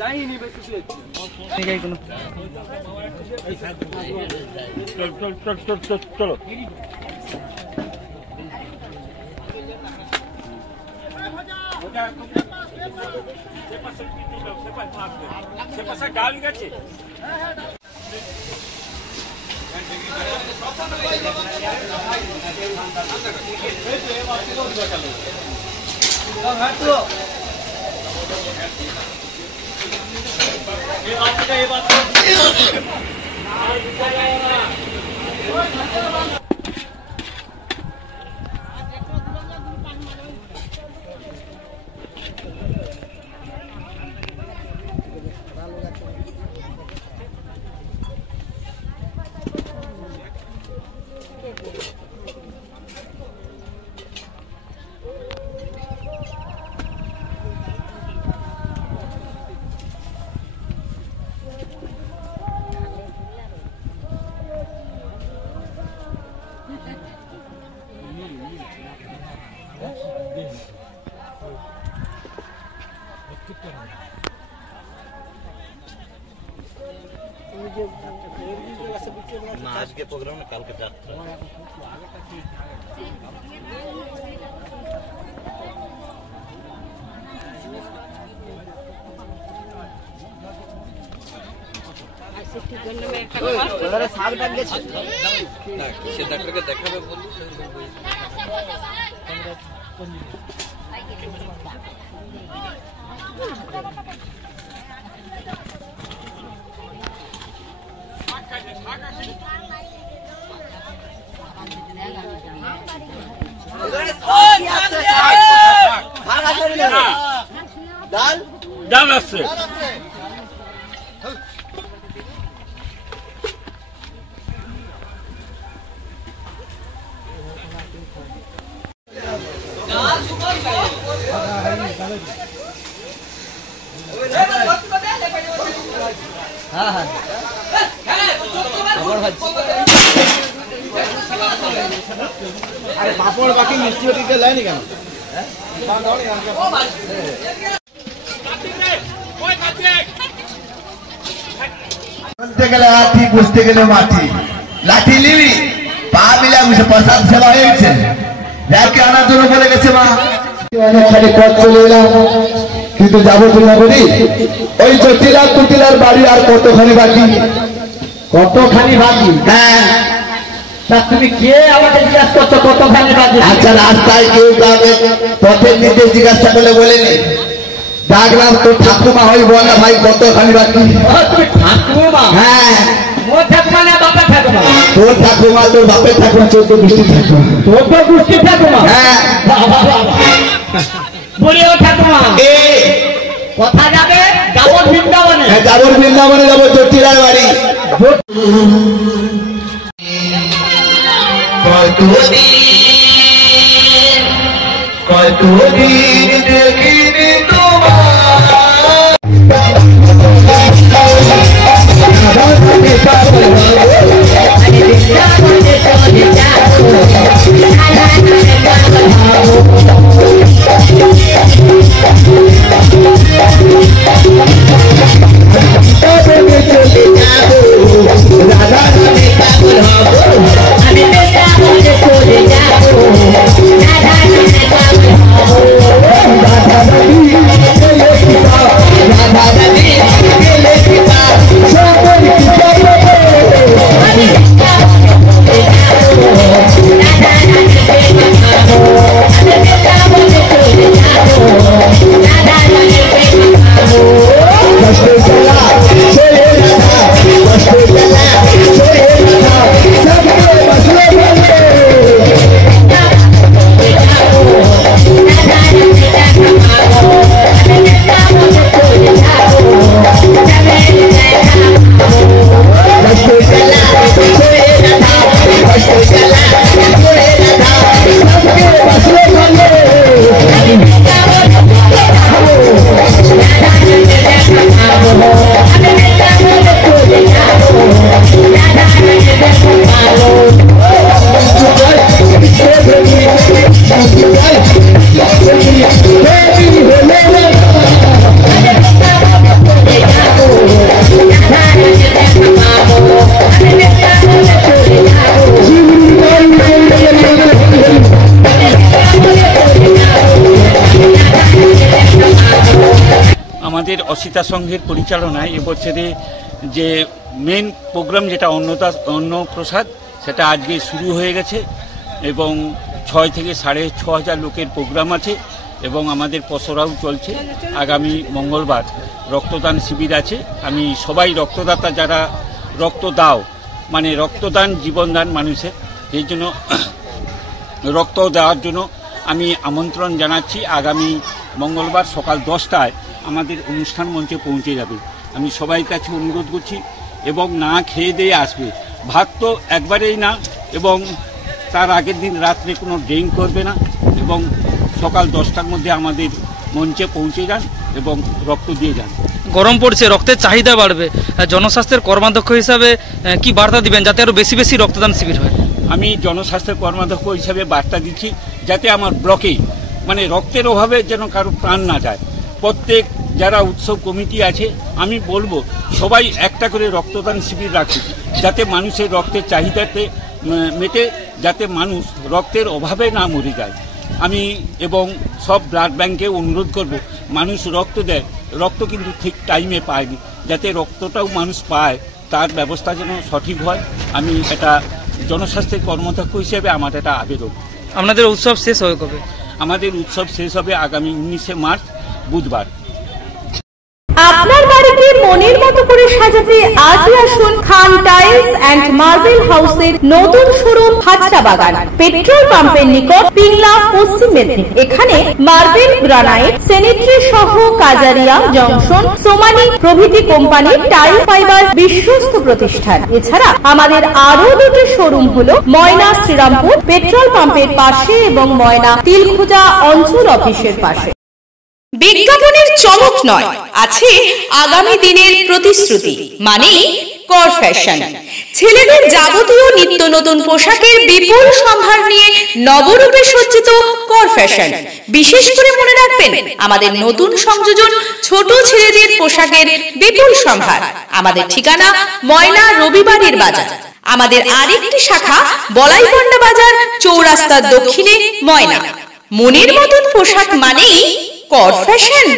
যাইনি বেশি ঠিক আছে কোনো চলো se pasa গাল গেছে आज के प्रोग्राम में कल के जात्रा সে ডাক্তারকে দেখাবে বললি ডাল আছে अरे पापड़ बाकी मिष्टी के लाए नहीं क्या বলতে গেলে লাঠি বুঝতে গেলে মাটি লাঠি নিবি পা মিলা মিশে প্রসাদ সেবা হয়েছে যাকে আনার জন্য বলে গেছে মা অনেকখানি পথ চলে এলাম কিন্তু যাবো তোমরা বলি ওই জটিলার কুটিলার বাড়ি আর কতখানি বাকি হ্যাঁ তুমি কে আমাকে জিজ্ঞাসা করছো কতখানি বাকি? আচ্ছা রাস্তায় কেউ যাবে পথের নির্দেশ জিজ্ঞাসা করলে বলেনি ডাকলাম তো ঠাকুমা হই বল না ভাই কতখানি বাকি? তুমি ঠাকুমা? হ্যাঁ মোর ঠাকুমা না বাপের ঠাকুমা? তোর ঠাকুমা তোর বাপের ঠাকুমা 14 গোষ্ঠী ঠাকুমা। 14 গোষ্ঠী ঠাকুমা? হ্যাঁ বলি ও ঠাকুমা কথা যাবে যাবো বৃন্দাবনে। হ্যাঁ যাবো বৃন্দাবনে যাবো জটিলার বাড়ি। কতদিন দেখিনি Thank you. আমাদের অসিতা সংঘের পরিচালনায় এবছরে যে মেন প্রোগ্রাম যেটা অন্নপ্রসাদ সেটা আজকে শুরু হয়ে গেছে এবং 6 থেকে 6,500 লোকের প্রোগ্রাম আছে এবং আমাদের পসরাও চলছে। আগামী মঙ্গলবার রক্তদান শিবির আছে। আমি সবাই রক্তদাতা যারা রক্ত দাও মানে রক্তদান জীবনদান মানুষের, এই জন্য রক্ত দেওয়ার জন্য আমি আমন্ত্রণ জানাচ্ছি। আগামী মঙ্গলবার সকাল 10টায় আমাদের অনুষ্ঠান মঞ্চে পৌঁছে যাবে। আমি সবাই কাছে অনুরোধ করছি এবং না খেয়ে দিয়ে আসবে। ভাত তো একবারেই না এবং তার আগের দিন রাত্রে কোনো ড্রিঙ্ক করবে না এবং সকাল 10টার মধ্যে আমাদের মঞ্চে পৌঁছে যান এবং রক্ত দিয়ে যান। গরম পড়ছে, রক্তের চাহিদা বাড়বে, জনস্বাস্থ্যের কর্মাধ্যক্ষ হিসাবে কি বার্তা দিবেন যাতে আরও বেশি বেশি রক্তদান শিবির হয়? আমি জনস্বাস্থ্যের কর্মাধ্যক্ষ হিসাবে বার্তা দিচ্ছি যাতে আমার ব্লকেই মানে রক্তের অভাবে যেন কারো প্রাণ না যায়। প্রত্যেক যারা উৎসব কমিটি আছে আমি বলবো সবাই একটা করে রক্তদান শিবির রাখুক যাতে মানুষের রক্তের চাহিদাতে মেটে, যাতে মানুষ রক্তের অভাবে না মরে যায়। আমি এবং সব ব্লাড ব্যাংকে অনুরোধ করব মানুষ রক্ত দেয়, রক্ত কিন্তু ঠিক টাইমে পায়নি, যাতে রক্তটাও মানুষ পায় তার ব্যবস্থা যেন সঠিক হয়। আমি এটা জনস্বাস্থ্যের কর্মদক্ষ হিসেবে আমার এটা আবেদন। আপনাদের উৎসব শেষ হবে কবে? আমাদের উৎসব শেষ হবে আগামী 19শে মার্চ বুধবার। আপনার বাড়িকে মনের মতো করে সাজাতে আজই আসুন খান টাইলস অ্যান্ড মার্বেল হাউসের নতুন শোরুম হাজরা বাগান, পেট্রোল পাম্পের নিকট, পিংলা, পশ্চিম মেদিনীপুর। এখানে মার্বেল, গ্রানাইট, স্যানিটারি সহ কাজারিয়া, জংশন, সোমানি প্রভৃতি কোম্পানির টাইল ফাইবার বিশ্বস্ত প্রতিষ্ঠান। এছাড়া আমাদের আরো দুটি শোরুম হলো ময়না শ্রীরামপুর পেট্রোল পাম্পের পাশে এবং ময়না তিলখুজা অঞ্চল অফিসের পাশে। বিজ্ঞাপনের চমক নয়, আছে আগামী দিনের প্রতিশ্রুতি, মানে কর ফ্যাশন। ছেলেদের যাবতীয় নিত্য নতুন পোশাকের বিপুল সম্ভার নিয়ে নবরূপে সজ্জিত কর ফ্যাশন। বিশেষ করে মনে রাখবেন আমাদের নতুন সংযোজন ছোট ছেলেদের পোশাকের বিপুল সম্ভার। আমাদের ঠিকানা ময়না রবিবারের বাজার। আমাদের আরেকটি শাখা বলাইপন্ডা বাজার, চৌরাস্তার দক্ষিণে ময়না। মনের মতন পোশাক মানেই কর ফ্যাশন।